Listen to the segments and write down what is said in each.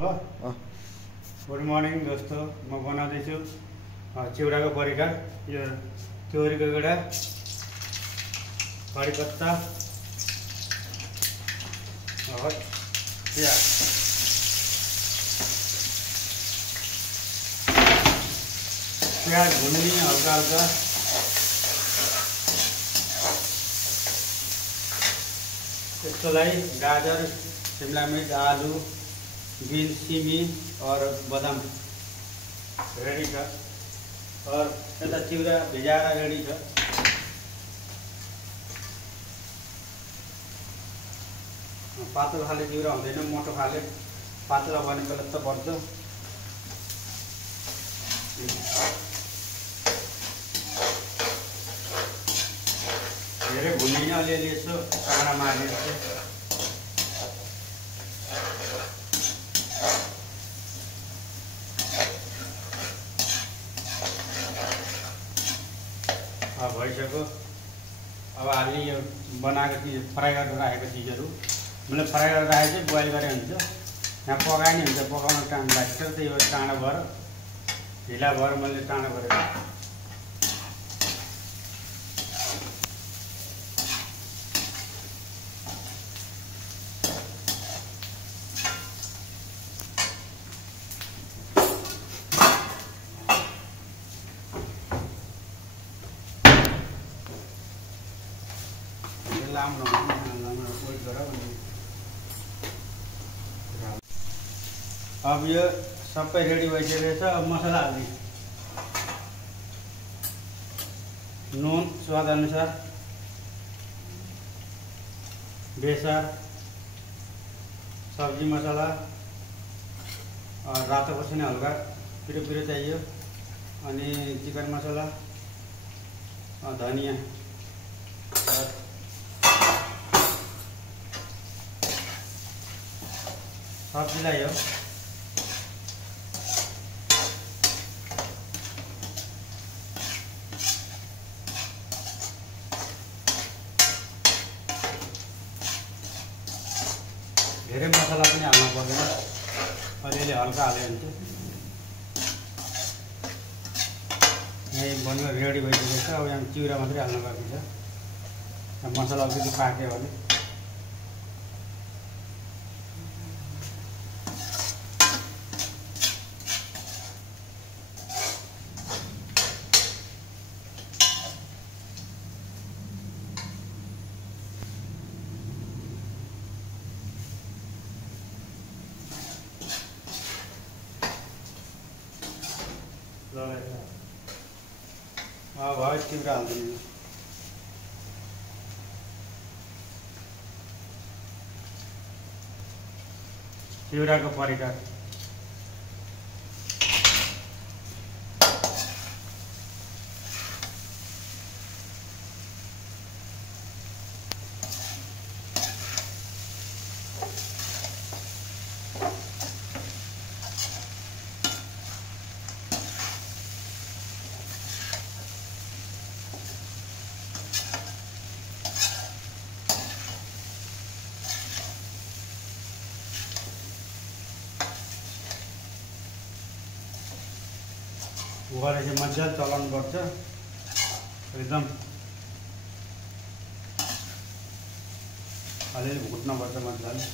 सक्नुभयो? Good morning दोस्तों, म बनाउँदैछु चिउराको परिकार। यो तोरीको गेडा, कडी पत्ता, प्याज भुन्ने हल्का हल्का। त्यसकोलाई गाजर, शिमला मिर्च, आलू, बीन्स, सिमी और बदाम रेडी छ। और यता चिउरा भिजाएर रेडी छ। पातलो खाले चिउरा हुँदैन, मोटो खाले पातला बनेको जस्तो पर्छ। धेरै भुलिन, अलिअलि यसो काँडा मार्ने भइसक्यो। अब हाल्ने यो बनाएको चिज, फ्राई गरेर राखेको चिजहरू मैले फ्राई गरेर राखेको चाहिँ बोइल गरे हुन्छ। यहाँ पकाए नि हुन्छ, पकाउन टाइम लाग्छ। त्यही भएर चाँडो भएर ढिला भएर मैले चाँडो गरेको। अब यो सबै रेडी भइसकेको छ। अब मसला हाल्ने, नुन स्वाद अनुसार, बेसार, सब्जी मसला और रातो खोर्सानी हल्का पिरो पिरो चाहियो, अनि चिकन मसला, धनिया, सब्जीलाई हो धेरै मसला पनि हाल्नु पर्दैन, अलिअलि हल्का हाल्यो भने चाहिँ। यही बनियो, रेडी भइसकेको छ। अब यहाँ चिउरा मात्रै हाल्नु बाँकी छ। मसला अलिकति पाक्यो भने भयो। चिउरा हाल्दिनु। चिउराको परिकार गरेर चाहिँ मजाले चलाउनुपर्छ। एकदम अलिअलि भुट्नुपर्छ मजाले।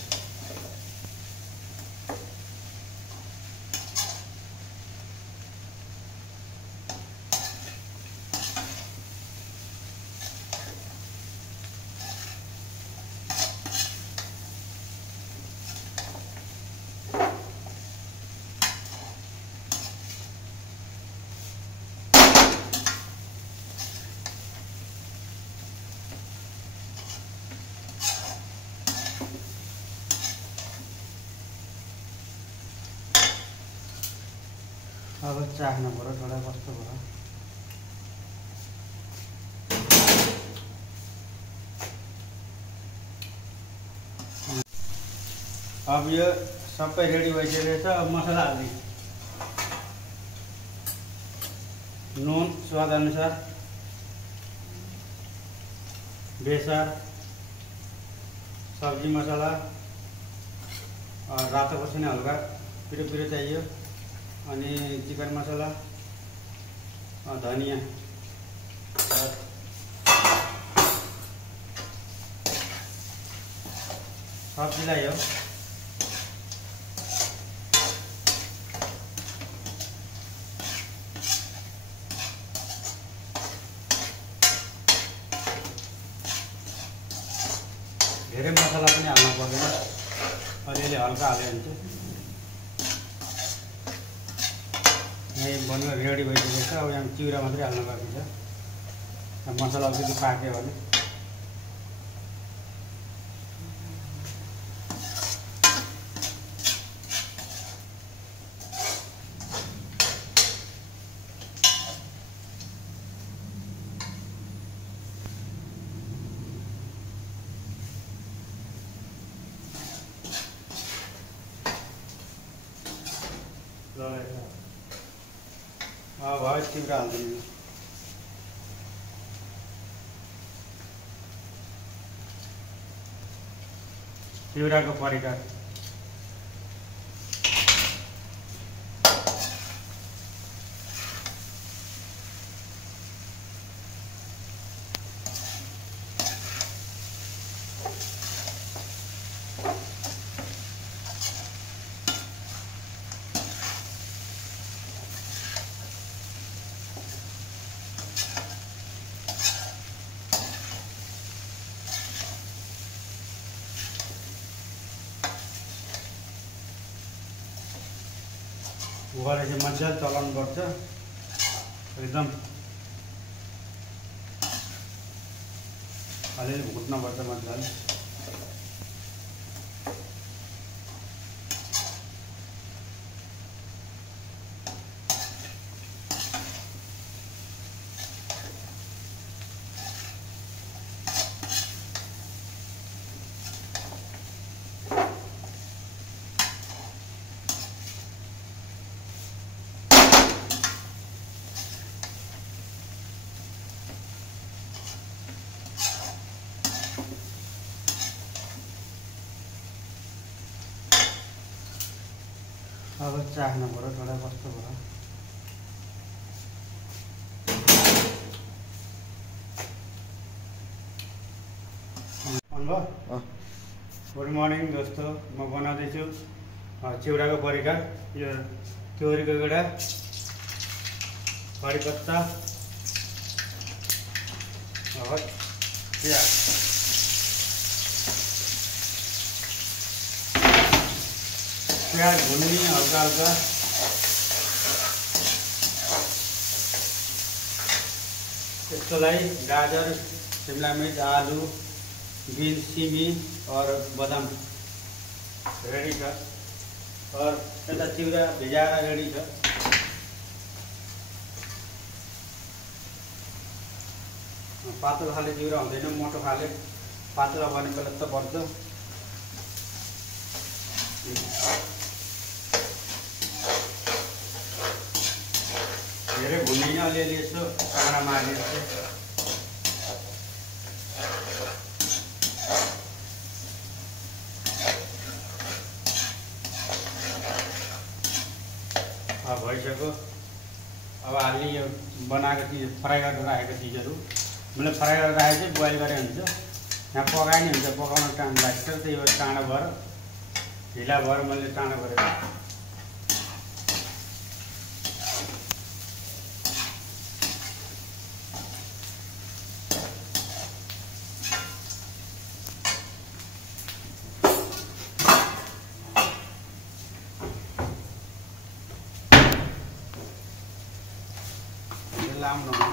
अब चाख्नु पर्यो थोडा कस्तो भयो। अब यो सबै रेडी भइसकेको छ। अब मसला हाल्ने, नुन स्वाद अनुसार, बेसार, सब्जी मसला और रातो खोर्सानी हल्का पिरो चाहियो। अनि चिकन मसला, धनिया, सब्जीलाई हो धेरै मसला पनि हाल्नु पर्दैन, अलिअलि हल्का हाल्यो भने चाहिँ यही बनेर रेडी भइसकेको छ। अब यहाँ चिउरा मात्रै हाल्नु बाँकी छ। मसला अलिकति पाक्यो भने भयो चिउरा हालिदिनु। चिउराको परिकार गरेर मजाले चलाउनुपर्छ। एकदम अलिअलि भुट्नुपर्छ मजाले। अब चाख्नु पर्यो थोडा कस्तो भयो। गुड मर्निङ दोस्तों, म बनाउँदैछु चिउराको परिकार। यो तोरीको गेडा, कडी पत्ता, प्याज, प्याज भुन्ने हल्का हल्का। त्यसकोलाई गाजर, शिमला मिर्च, आलू, बीन्स, सिमी और बादाम रेडी छ। और यता चिउरा भिजाएर रेडी छ। पातलो खाले चिउरा हुँदैन, मोटो खाले पातला बनेको त पर्छ। धेरै भुलिन, अलिअलि यसो काँडा मार्ने। भइसक्यो। अब हाल्ने यो बनाएको चिज, फ्राई गरेर राखेको चिजहरू मैले फ्राई गरेर राखेको चाहिँ बोइल गरे हुन्छ। यहाँ पकाए नि हुन्छ, पकाउन टाइम लाग्छ। त्यही भएर चाँडो भएर ढिला भएर मैले चाँडो गरेको। लामो